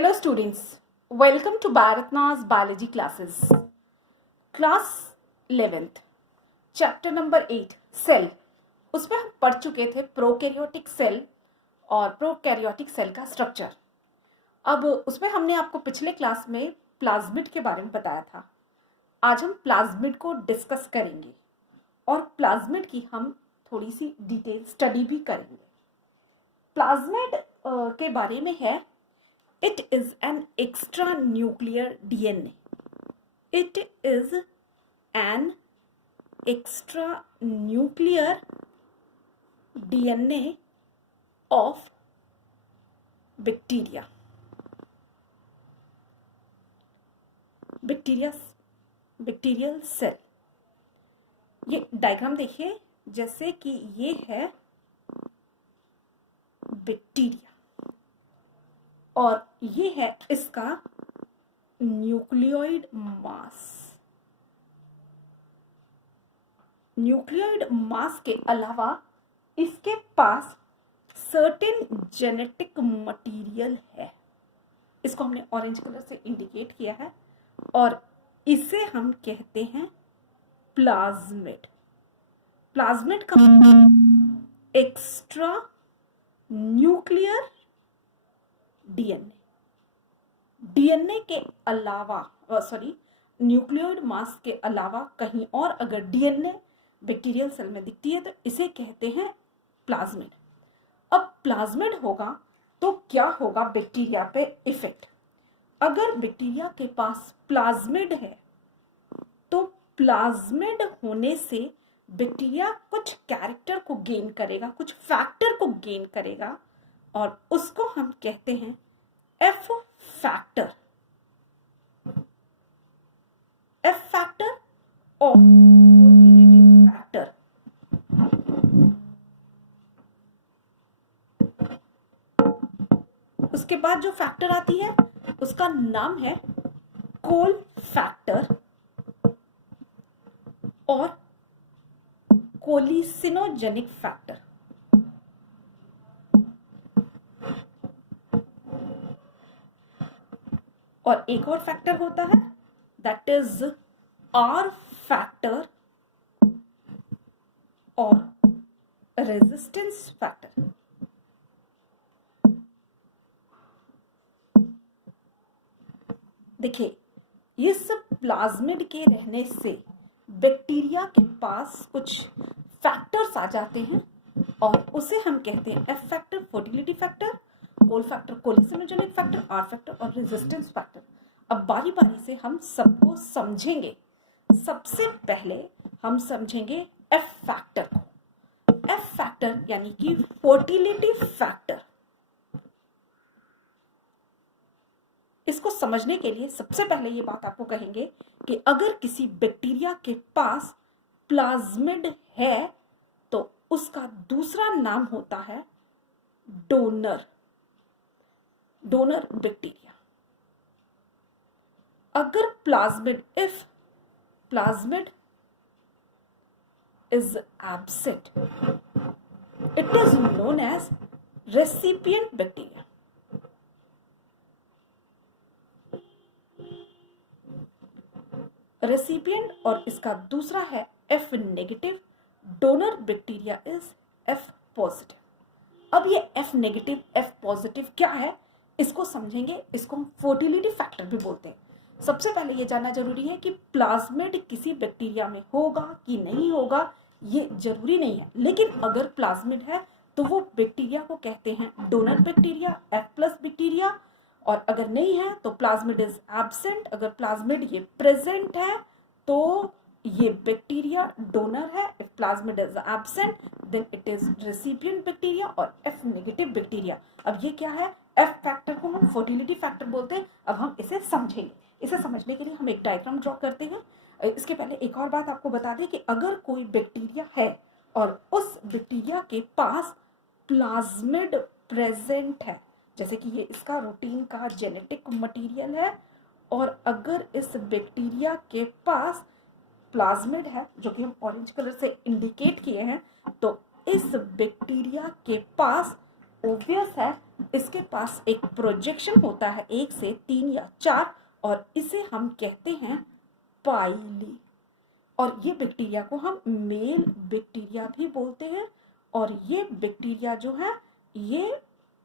Hello students, welcome to Bharatna's biology classes. Class 11th, chapter number 8, cell. उसमें हम पढ़ चुके थे प्रोकैरियोटिक सेल और प्रोकैरियोटिक सेल का स्ट्रक्चर. अब उसमें हमने आपको पिछले क्लास में प्लाज्मिड के बारे में बताया था. आज हम प्लाज्मिड को डिस्कस करेंगे और प्लाज्मिड की हम थोड़ी सी डिटेल स्टडी भी करेंगे. प्लाज्मिड के बारे में है, it is an extranuclear DNA. It is an extranuclear DNA of bacteria. Bacterial cell. ये डायग्राम देखिए, जैसे कि ये है बैक्टीरिया और ये है इसका न्यूक्लियोइड मास. न्यूक्लियोइड मास के अलावा इसके पास सर्टेन जेनेटिक मटेरियल है. इसको हमने ऑरेंज कलर से इंडिकेट किया है और इसे हम कहते हैं प्लाज्मिड. प्लाज्मिड का एक्स्ट्रा न्यूक्लियर डीएनए के अलावा न्यूक्लियोइड मास के अलावा कहीं और अगर डीएनए बैक्टीरियल सेल में दिखती है तो इसे कहते हैं प्लाज्मिड. अब प्लाज्मिड होगा तो क्या होगा बैक्टीरिया पे इफेक्ट. अगर बैक्टीरिया के पास प्लाज्मिड है तो प्लाज्मिड होने से बैक्टीरिया कुछ कैरेक्टर को गेन करेगा, कुछ फैक्टर को गेन करेगा और उसको हम कहते हैं एफ फैक्टर. एफ फैक्टर और मोटिलिटी फैक्टर. उसके बाद जो फैक्टर आती है उसका नाम है कोल फैक्टर और कोलिसिनोजेनिक फैक्टर. और एक और फैक्टर होता है, दैट इज आर फैक्टर और रेजिस्टेंस फैक्टर. देखिए, इस प्लाज्मिड के रहने से बैक्टीरिया के पास कुछ फैक्टर्स आ जाते हैं और उसे हम कहते हैं F factor, fertility factor, col factor, colicinogenic factor, R factor और रेजिस्टेंस फैक्टर. अब बारी बारी से हम सबको समझेंगे. सबसे पहले हम समझेंगे एफ फैक्टर को. एफ फैक्टर यानी कि फर्टिलिटी फैक्टर. इसको समझने के लिए सबसे पहले ये बात आपको कहेंगे कि अगर किसी बैक्टीरिया के पास प्लाज्मिड है तो उसका दूसरा नाम होता है डोनर बैक्टीरिया. अगर if plasmid is absent, it is known as recipient bacteria. Recipient और इसका दूसरा है F negative. Donor bacteria is F positive. अब ये एफ नेगेटिव एफ पॉजिटिव क्या है इसको समझेंगे. इसको हम फर्टिलिटी फैक्टर भी बोलते हैं. सबसे पहले ये जानना जरूरी है कि प्लाज्मिड किसी बैक्टीरिया में होगा कि नहीं होगा ये जरूरी नहीं है, लेकिन अगर प्लाज्मिड है तो वो बैक्टीरिया को कहते हैं donor bacteria, F plus bacteria. और अगर नहीं है तो प्लाज्मिड इज एब्सेंट. अगर प्लाज्मिड ये प्रेजेंट है तो ये बैक्टीरिया डोनर है. If plasmid is absent then it is recipient bacteria और एफ नेगेटिव बैक्टीरिया. अब ये क्या है, एफ फैक्टर को हम फर्टिलिटी फैक्टर बोलते हैं. अब हम इसे समझेंगे. इसे समझने के लिए हम एक डायग्राम ड्रॉ करते हैं. इसके पहले एक और बात आपको बता दें कि अगर कोई बैक्टीरिया है और उस बैक्टीरिया के पास प्लाज्मिड प्रेजेंट है, जैसे कि ये इसका रूटीन का जेनेटिक मटेरियल है, और अगर इस बैक्टीरिया के पास प्लाज्मिड है जो कि हम ऑरेंज कलर से इंडिकेट किए हैं, तो इस बैक्टीरिया के पास ऑब्वियस है इसके पास एक प्रोजेक्शन होता है 1 से 3 या 4 और इसे हम कहते हैं पाइली। और ये बैक्टीरिया को हम मेल बैक्टीरिया भी बोलते हैं। और ये बैक्टीरिया जो है ये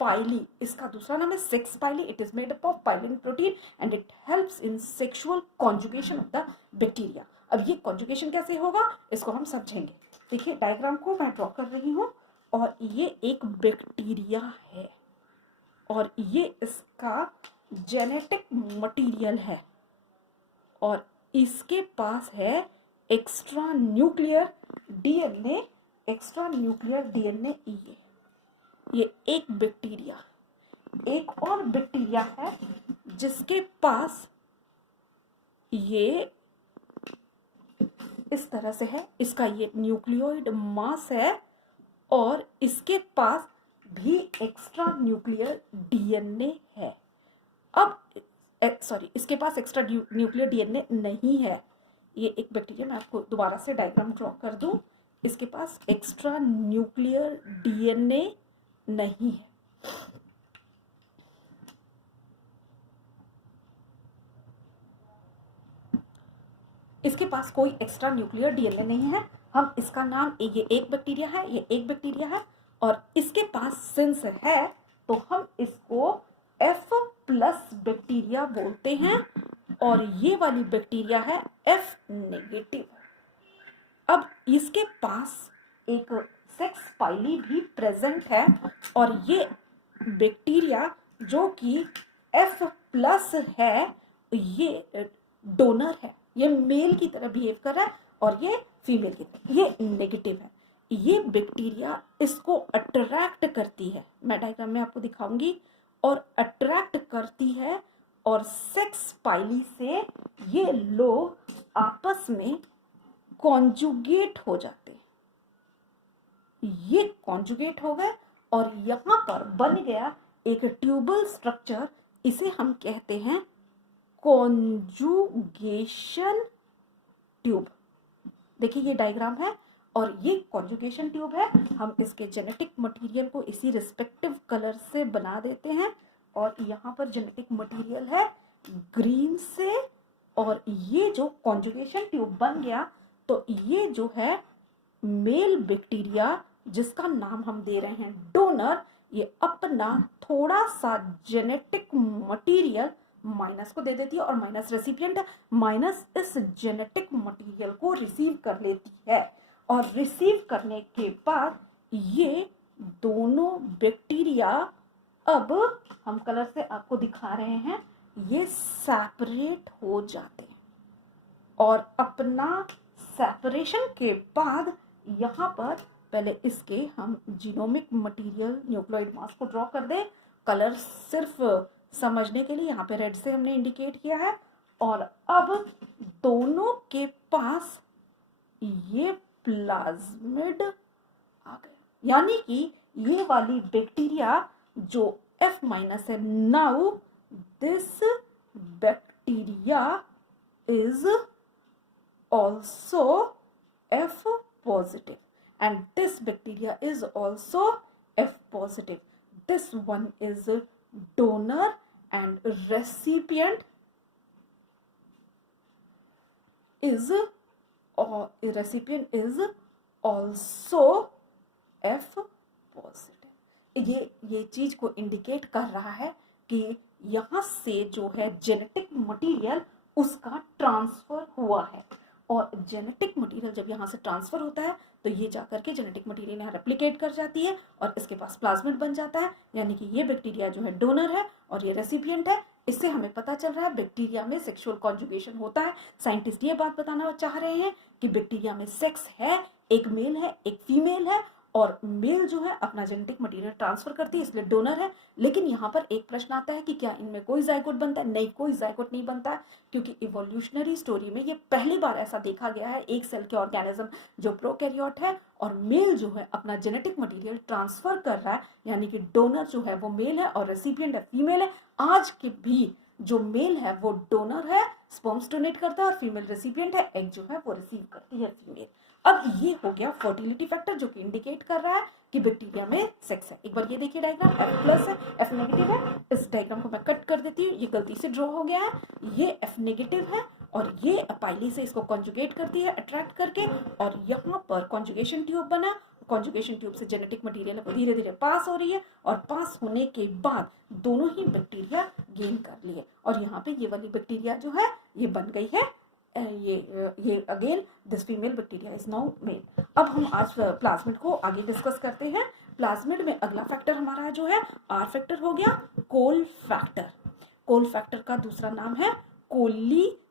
पाइली, इसका दूसरा नाम है sex pili. It is made up of pilin protein and it helps in sexual conjugation of the bacteria. अब ये कॉन्जुगेशन कैसे होगा इसको हम समझेंगे। देखिए डायग्राम को मैं ड्रॉ कर रही हूँ और ये एक बैक्टीरिया है और ये इसका जेनेटिक मटेरियल है और इसके पास है एक्स्ट्रा न्यूक्लियर डीएनए, ये एक बैक्टीरिया। एक और बैक्टीरिया है जिसके पास ये इस तरह से है, इसका ये न्यूक्लियोइड मास है और इसके पास भी एक्स्ट्रा न्यूक्लियर डीएनए है। अब सॉरी, इसके पास एक्स्ट्रा न्यूक्लियर डीएनए नहीं है। ये एक बैक्टीरिया, मैं आपको दोबारा से डायग्राम ड्रॉ कर दूं। इसके पास एक्स्ट्रा न्यूक्लियर डीएनए नहीं है। इसके पास कोई एक्स्ट्रा न्यूक्लियर डीएनए नहीं है। हम इसका नाम, ये एक बैक्टीरिया है, ये एक बैक्टीरिया है और इसके पास सिंस है तो हम इसको F प्लस बैक्टीरिया बोलते हैं और ये वाली बैक्टीरिया है F नेगेटिव। अब इसके पास एक सेक्स पाइली भी प्रेजेंट है और ये बैक्टीरिया जो कि F प्लस है ये डोनर है, ये मेल की तरह बिहेव कर रहा है और ये फीमेल की तरह, ये नेगेटिव है। ये बैक्टीरिया इसको अट्रैक्ट करती है, मैं डायग्राम में आपको दिखाऊंगी, और अट्रैक्ट करती है और सेक्स पाइली से ये लोग आपस में कॉन्जुगेट हो जाते हैं। ये कॉन्जुगेट हो गए और यहां पर बन गया एक ट्यूबल स्ट्रक्चर, इसे हम कहते हैं कॉन्जुगेशन ट्यूब। देखिए ये डायग्राम है और ये कॉन्जुगेशन ट्यूब है। हम इसके जेनेटिक मटेरियल को इसी रिस्पेक्टिव कलर से बना देते हैं और यहाँ पर जेनेटिक मटेरियल है ग्रीन से और ये जो कॉन्जुगेशन ट्यूब बन गया तो ये जो है मेल बैक्टीरिया जिसका नाम हम दे रहे हैं डोनर, ये अपना थोड़ा सा जेनेटिक मटेरियल माइनस को दे देती है और माइनस रेसिपिएंट है, माइनस इस जेनेटिक मटेरियल को रिसीव कर लेती है और रिसीव करने के बाद ये दोनों बैक्टीरिया, अब हम कलर से आपको दिखा रहे हैं, ये सेपरेट हो जाते हैं और अपना सेपरेशन के बाद यहाँ पर पहले इसके हम जीनोमिक मटेरियल न्यूक्लियोइड मास को ड्रॉ कर दें। कलर सिर्फ समझने के लिए यहाँ पे रेड से हमने इंडिकेट किया है और अब दोनों के पास ये प्लाज्मिड आ गए, यानी कि ये वाली बैक्टीरिया जो F माइनस है, now this bacteria is also F positive and this bacteria is also F positive. This one is donor and recipient is also F positive. ये चीज को इंडिकेट कर रहा है कि यहाँ से जो है जेनेटिक मटेरियल उसका ट्रांसफर हुआ है और जेनेटिक मटेरियल जब यहाँ से ट्रांसफर होता है तो ये जाकर के जेनेटिक मटेरियल यहाँ रेप्लिकेट कर जाती है और इसके पास प्लाज्मिड बन जाता है, यानी कि ये बैक्टीरिया जो है डोनर है और ये रेसिपिएंट है। इससे हमें पता चल रहा है बैक्टीरिया में सेक्सुअल कॉन्जुगेशन होता है। साइंटिस्ट ये बात बताना चाह रहे हैं कि बैक्टीरिया में सेक्स है, एक मेल है एक फीमेल है और मेल जो है अपना जेनेटिक मटेरियल ट्रांसफर करती है इसलिए डोनर है। लेकिन यहाँ पर एक प्रश्न आता है कि क्या इनमें कोई जायगोट बनता है? नहीं, कोई जायगोट नहीं बनता है क्योंकि इवोल्यूशनरी स्टोरी में ये पहली बार ऐसा देखा गया है एक सेल के ऑर्गेनिज्म जो प्रोकैरियोट है और मेल जो है अपना जेनेटिक मटेरियल ट्रांसफर कर रहा है, यानी कि डोनर जो है वो मेल है और रेसिपिएंट है फीमेल है। आज के भी जो मेल है वो डोनर है, स्पर्म्स डोनेट करता है और फीमेल रेसिपिएंट है, एग जो है वो रिसीव करती है फीमेल। अब ये हो गया फर्टिलिटी फैक्टर जो कि इंडिकेट कर रहा है कि बैक्टीरिया में सेक्स है। एक बार ये देखिए डायग्राम, F प्लस है, F नेगेटिव है। इस डायग्राम को मैं कट कर देती हूँ, ये गलती से ड्रॉ हो गया है। ये F नेगेटिव है और ये पाइली से इसको कॉन्जुगेट करती है अट्रैक्ट करके, और यहाँ पर कॉन्जुगेशन ट्यूब बना। कॉन्जुगेशन ट्यूब से जेनेटिक मटेरियल धीरे धीरे पास हो रही है, और पास होने के बाद दोनों ही बैक्टीरिया गेन कर लिए, और यहाँ पे ये वाली बैक्टीरिया जो है ये बन गई है, ये again this female bacteria is now male. अब हम आज प्लाज्मिड को आगे डिस्कस करते हैं। प्लाज्मिड में अगला फैक्टर हमारा जो है आर फैक्टर हो गया, कोल फैक्टर। कोल फैक्टर का दूसरा नाम है कोलिसिनोजेनिक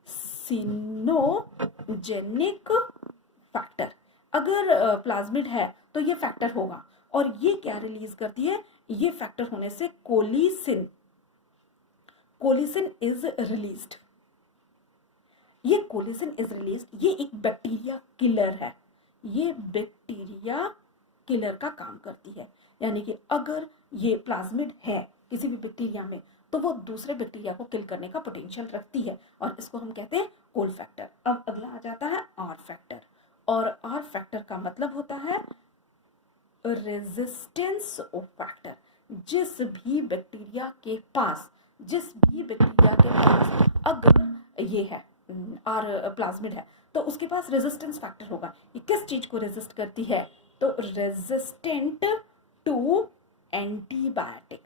फैक्टर। अगर प्लाज्मिड है तो ये फैक्टर होगा, और ये क्या रिलीज करती है, ये फैक्टर होने से कोलिसिन इज रिलीज्ड। ये कोलिसिन इज रिलीज्ड, ये एक बैक्टीरिया किलर है, ये बैक्टीरिया किलर का काम करती है। यानी कि अगर ये प्लाज्मिड है किसी भी बैक्टीरिया में तो वो दूसरे बैक्टीरिया को किल करने का पोटेंशियल रखती है, और इसको हम कहते हैं कोल फैक्टर। अब अगला आ जाता है आर फैक्टर, और आर फैक्टर का मतलब होता है रेजिस्टेंस फैक्टर। जिस भी बैक्टीरिया के पास अगर ये है आर प्लाज्मिड है तो उसके पास रेजिस्टेंस फैक्टर होगा। ये किस चीज को रेजिस्ट करती है, तो रेजिस्टेंट टू एंटीबायोटिक।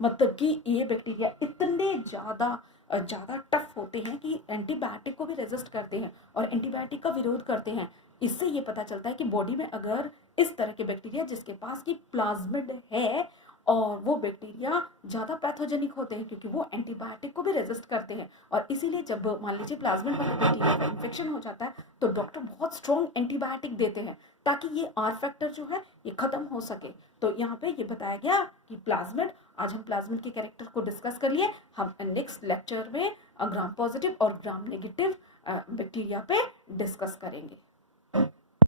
मतलब कि ये बैक्टीरिया इतने ज्यादा टफ होते हैं कि एंटीबायोटिक को भी रेजिस्ट करते हैं और एंटीबायोटिक का विरोध करते हैं। इससे ये पता चलता है कि बॉडी में अगर इस तरह के बैक्टीरिया जिसके पास की प्लाज्मिड है, और वो बैक्टीरिया ज़्यादा पैथोजेनिक होते हैं क्योंकि वो एंटीबायोटिक को भी रेजिस्ट करते हैं। और इसीलिए जब मान लीजिए प्लाज्मिड वाले बैक्टीरिया का इन्फेक्शन हो जाता है तो डॉक्टर बहुत स्ट्रॉन्ग एंटीबायोटिक देते हैं ताकि ये आर फैक्टर जो है ये खत्म हो सके। तो यहाँ पे ये बताया गया कि प्लाज्मिड, आज हम प्लाज्मिड के कैरेक्टर को डिस्कस कर लिए। हम नेक्स्ट लेक्चर में ग्राम पॉजिटिव और ग्राम नेगेटिव बैक्टीरिया पे डिस्कस करेंगे।